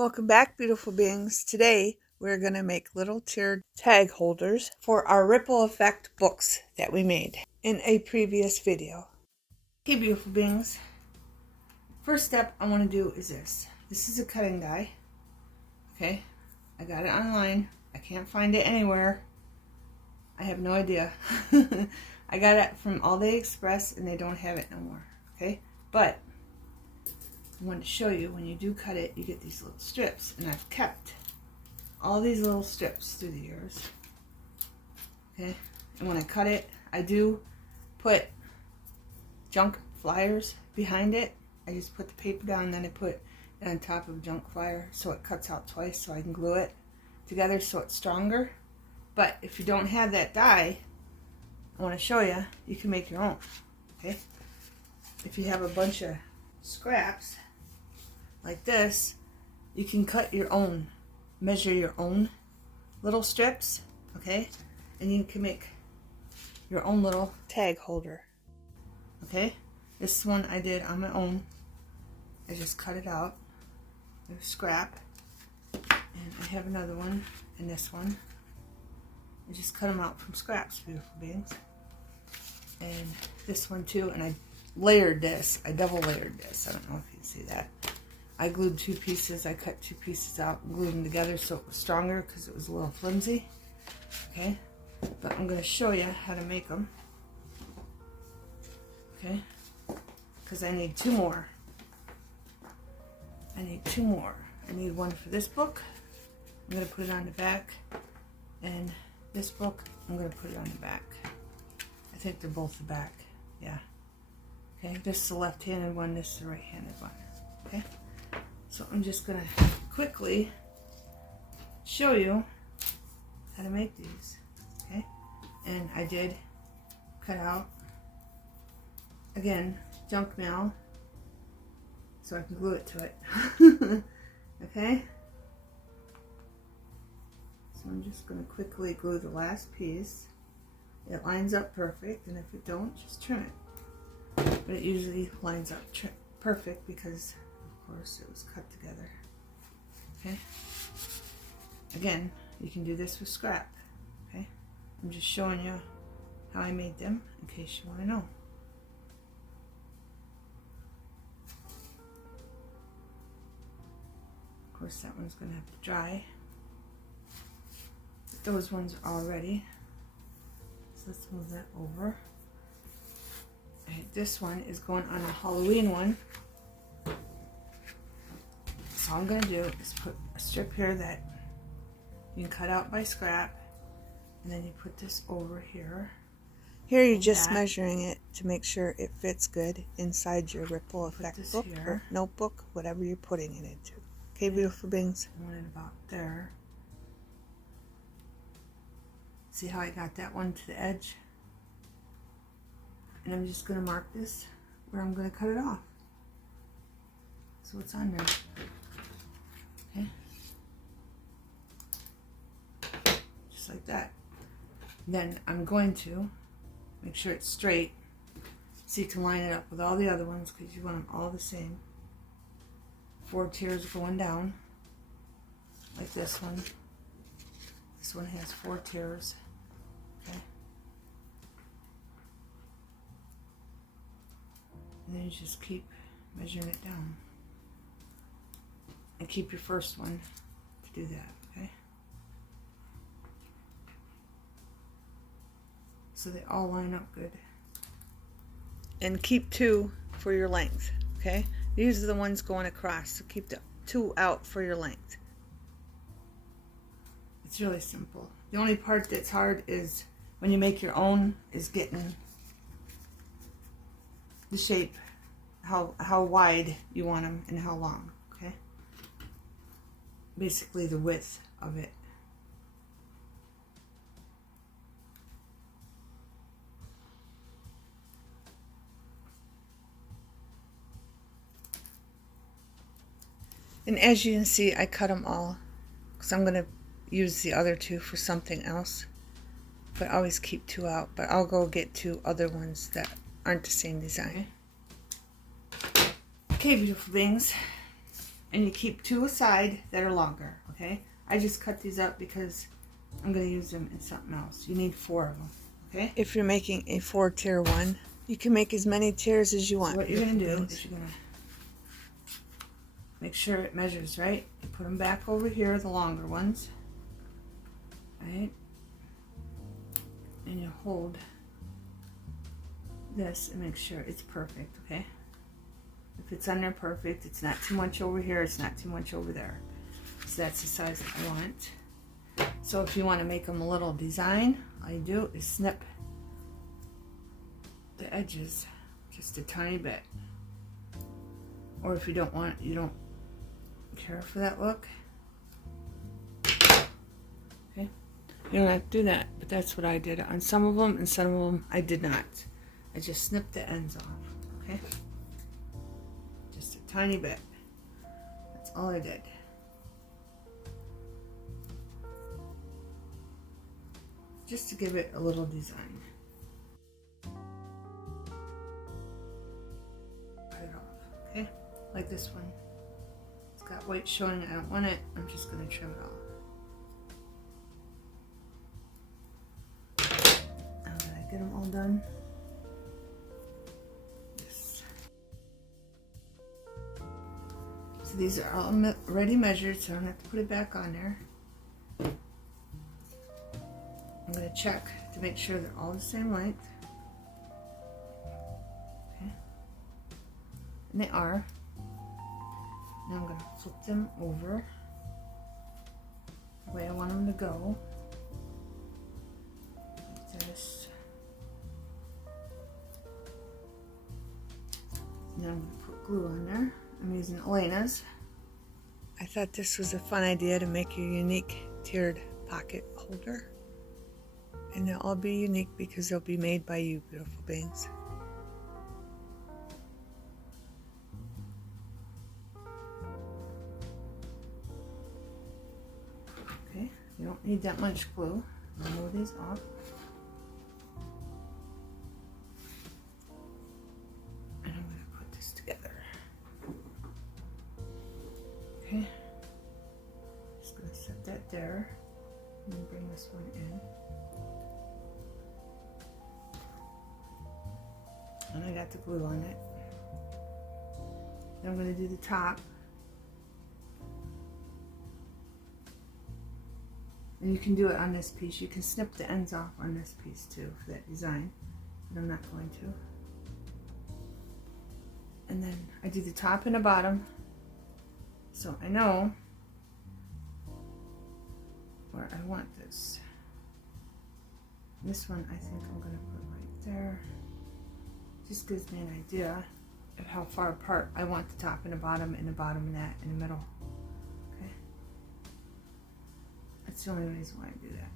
Welcome back, beautiful beings. Today we're going to make little tiered tag holders for our ripple effect books that we made in a previous video. Okay, beautiful beings. First step I want to do is this. This is a cutting die. Okay, I got it online. I can't find it anywhere. I have no idea. I got it from All Day Express and they don't have it no more. Okay, but I wanted to show you when you do cut it, you get these little strips, and I've kept all these little strips through the years. Okay, and when I cut it, I do put junk flyers behind it. I just put the paper down and then I put it on top of junk flyer so it cuts out twice so I can glue it together so it's stronger. But if you don't have that die, I want to show you, you can make your own. Okay, if you have a bunch of scraps like this, you can cut your own, measure your own little strips, okay, and you can make your own little tag holder. Okay, this one I did on my own. I just cut it out. There's scrap, and I have another one, and this one I just cut them out from scraps, beautiful beings. And this one too, and I layered this. I double layered this. I don't know if you can see that. I glued two pieces. I cut two pieces out and glued them together so it was stronger because it was a little flimsy. Okay, but I'm going to show you how to make them. Okay, because I need two more. I need two more. I need one for this book. I'm going to put it on the back, and this book I'm going to put it on the back. I think they're both the back. Yeah. Okay, this is the left-handed one, this is the right-handed one. Okay, so I'm just going to quickly show you how to make these. Okay, and I did cut out, again, junk mail so I can glue it to it. Okay, so I'm just going to quickly glue the last piece. It lines up perfect, and if it don't, just trim it. But it usually lines up perfect because, of course, it was cut together. Okay. Again, you can do this with scrap. Okay. I'm just showing you how I made them in case you want to know. Of course, that one's going to have to dry. But those ones are all ready. So let's move that over. This one is going on a Halloween one. So all I'm going to do is put a strip here that you can cut out by scrap, and then you put this over here. Here you're just measuring it to make sure it fits good inside your ripple effect book or notebook, whatever you're putting it into. Okay, beautiful beings. I want it about there. See how I got that one to the edge? And I'm just going to mark this where I'm going to cut it off. So it's on there. Okay. Just like that. Then I'm going to make sure it's straight so you can line it up with all the other ones because you want them all the same. 4 tiers going down. Like this one. This one has 4 tiers. Okay. And then you just keep measuring it down. And keep your first one to do that, okay? So they all line up good. And keep 2 for your length, okay? These are the ones going across, so keep the 2 out for your length. It's really simple. The only part that's hard is when you make your own is getting the shape, how wide you want them and how long, okay? Basically the width of it. And as you can see, I cut them all because I'm going to use the other 2 for something else. But always keep 2 out. But I'll go get 2 other ones that aren't the same design. Okay, beautiful beings. And you keep 2 aside that are longer, okay? I just cut these up because I'm going to use them in something else. You need 4 of them, okay? If you're making a 4-tier one, you can make as many tiers as you want. So what you're going to do is you're going to make sure it measures right. You put them back over here, the longer ones, right? And you hold this and make sure it's perfect, okay? If it's under perfect, it's not too much over here, it's not too much over there. So that's the size I want. So if you want to make them a little design, all you do is snip the edges just a tiny bit. Or if you don't want, you don't care for that look, okay? You don't have to do that, but that's what I did on some of them, and some of them I did not. I just snipped the ends off, okay? Just a tiny bit. That's all I did. Just to give it a little design. Cut it off, okay? Like this one. It's got white showing, I don't want it. I'm just gonna trim it off. Now that I get them all done. So these are all already measured, so I don't have to put it back on there. I'm going to check to make sure they're all the same length. Okay. And they are. Now I'm going to flip them over the way I want them to go. Like this. Now I'm going to put glue on there. I'm using Elena's. I thought this was a fun idea to make a unique tiered pocket holder. And they'll all be unique because they'll be made by you, beautiful beings. Okay, you don't need that much glue. Remove these off. And I'm going to put this together. Okay, just going to set that there and bring this one in. And I got the glue on it. Then I'm going to do the top. And you can do it on this piece. You can snip the ends off on this piece too for that design, but I'm not going to. And then I do the top and the bottom. So I know where I want this. This one I think I'm going to put right there. Just gives me an idea of how far apart I want the top and the bottom and that in the middle. Okay? That's the only reason why I do that.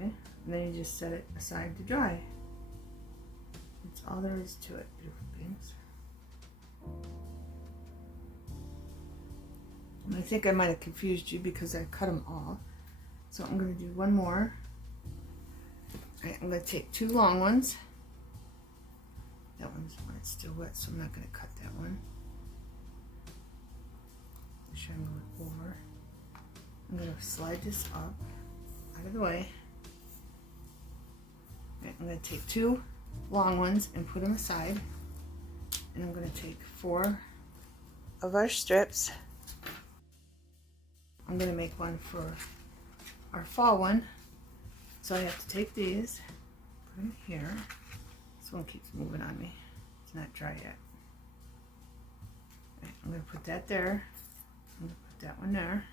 Okay? And then you just set it aside to dry. That's all there is to it, beautiful beings. And I think I might have confused you because I cut them all. So I'm going to do one more. Right, I'm going to take 2 long ones. That one's when it's still wet, so I'm not going to cut that one. Make sure I'm going over. I'm going to slide this up out of the way. Right, I'm going to take 2 long ones and put them aside. And I'm going to take 4 of our strips. I'm going to make one for our fall one, so I have to take these, put them here. This one keeps moving on me. It's not dry yet. Right, I'm going to put that there. I'm going to put that one there.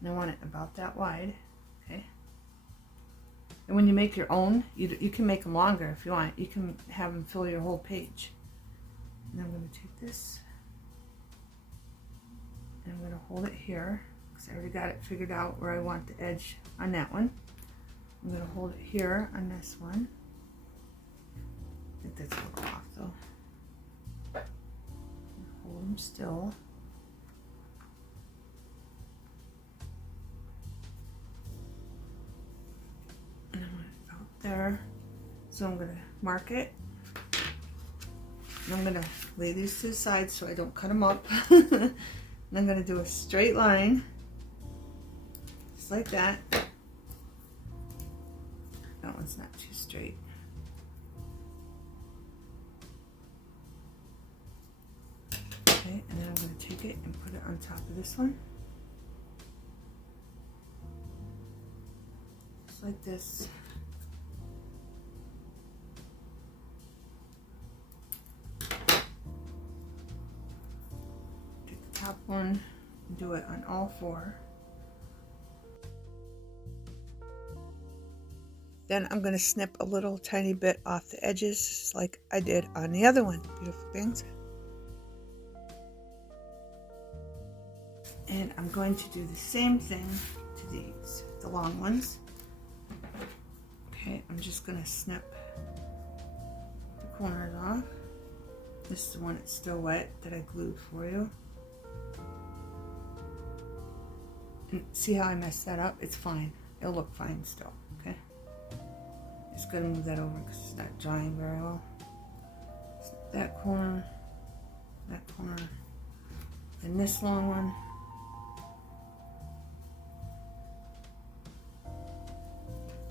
And I want it about that wide. Okay. And when you make your own, you can make them longer if you want. You can have them fill your whole page. And I'm going to take this and I'm going to hold it here. I already got it figured out where I want the edge on that one. I'm going to hold it here on this one. I think that's a little off though. Hold them still. And I'm going to go out there. So I'm going to mark it. And I'm going to lay these to the side so I don't cut them up. And I'm going to do a straight line, just like that. That one's not too straight. Okay, and then I'm going to take it and put it on top of this one. Just like this. Take the top one and do it on all four. Then I'm going to snip a little tiny bit off the edges, just like I did on the other one. Beautiful things. And I'm going to do the same thing to these, the long ones. Okay, I'm just going to snip the corners off. This is the one that's still wet that I glued for you. And see how I messed that up? It's fine. It'll look fine still, okay? Just going to move that over because it's not drying very well. That corner, and this long one.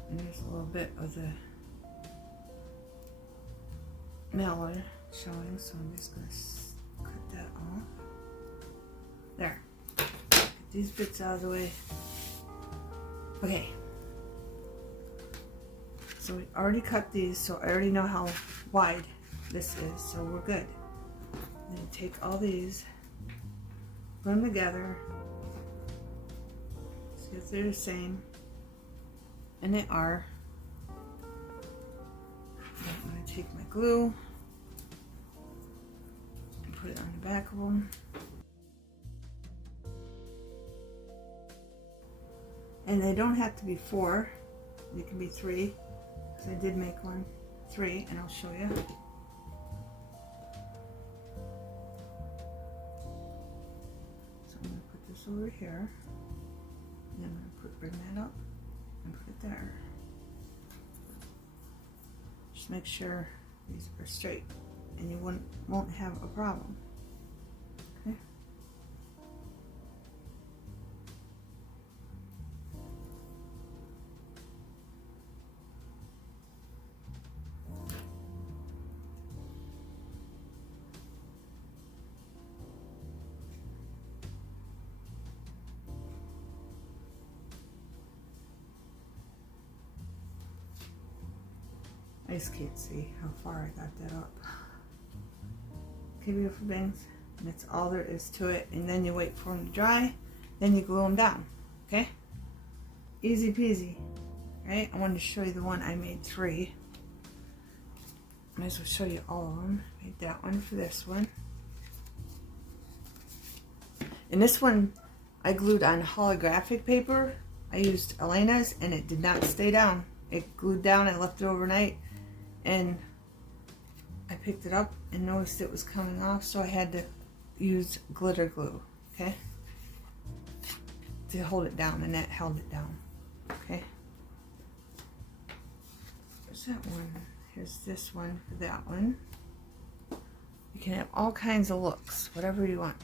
And there's a little bit of the mallard showing, so I'm just going to cut that off. There. Get these bits out of the way. Okay. So we already cut these, so I already know how wide this is, so we're good. Then take all these, put them together, see if they're the same. And they are. I'm going to take my glue and put it on the back of them. And they don't have to be 4, they can be 3, because I did make one 3, and I'll show you. So I'm going to put this over here, and I'm going to bring that up and put it there. Just make sure these are straight and you won't have a problem. Okay. I just can't see how far I got that up. Okay, beautiful things. And that's all there is to it. And then you wait for them to dry. Then you glue them down. Okay? Easy peasy. Right? I wanted to show you the one I made 3. Might as well show you all of them. Made that one for this one. And this one I glued on holographic paper. I used Elena's and it did not stay down. It glued down. I left it overnight. And I picked it up and noticed it was coming off, so I had to use glitter glue, okay, to hold it down, and that held it down, okay. There's that one. Here's this one for that one. You can have all kinds of looks, whatever you want.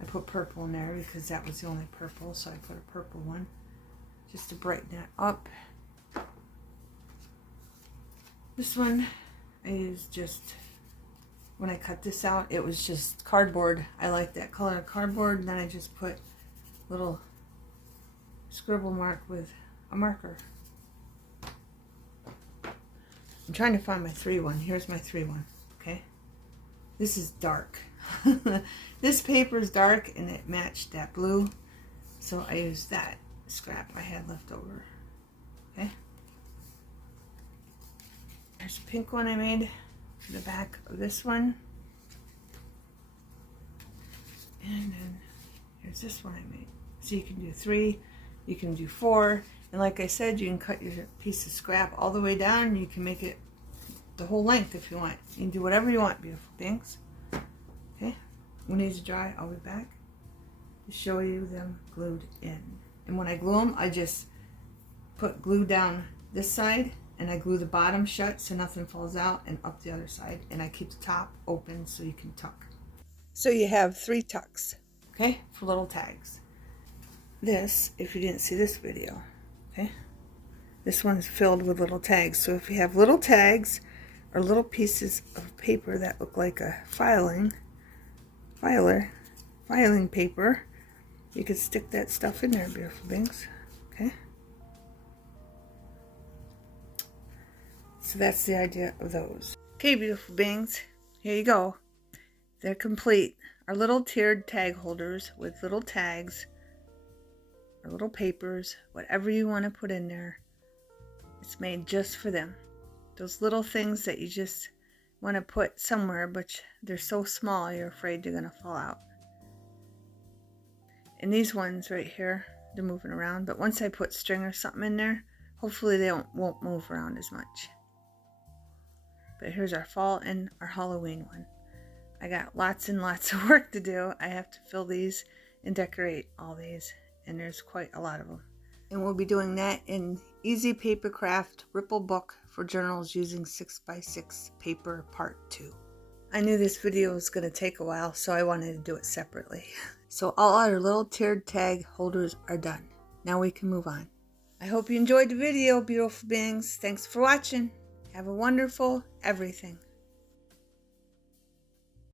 I put purple in there because that was the only purple, so I put a purple one just to brighten that up. This one I used just, when I cut this out, it was just cardboard. I like that color of cardboard, and then I just put a little scribble mark with a marker. I'm trying to find my 3 one. Here's my 3 one, okay? This is dark. This paper is dark, and it matched that blue, so I used that scrap I had left over, okay? There's a pink one I made for the back of this one. And then here's this one I made. So you can do 3, you can do 4, and like I said, you can cut your piece of scrap all the way down, and you can make it the whole length if you want. You can do whatever you want, beautiful things. Okay, when these dry, I'll be back to show you them glued in. And when I glue them, I just put glue down this side And I glue the bottom shut so nothing falls out, and up the other side. And I keep the top open so you can tuck. So you have 3 tucks, okay, for little tags. This, if you didn't see this video, okay, this one's filled with little tags. So if you have little tags or little pieces of paper that look like a filing paper, you can stick that stuff in there, beautiful beings, okay? So that's the idea of those. Okay, beautiful beings, here you go. They're complete. Our little tiered tag holders with little tags or little papers, whatever you want to put in there. It's made just for them. Those little things that you just want to put somewhere, but they're so small you're afraid they're going to fall out. And these ones right here, they're moving around, but once I put string or something in there, hopefully they won't move around as much. But here's our fall and our Halloween one. I got lots and lots of work to do. I have to fill these and decorate all these, and there's quite a lot of them. And we'll be doing that in Easy Paper Craft Ripple Book for Journals using 6x6 paper part 2. I knew this video was going to take a while, so I wanted to do it separately. So all our little tiered tag holders are done. Now we can move on. I hope you enjoyed the video, beautiful beings. Thanks for watching. Have a wonderful everything.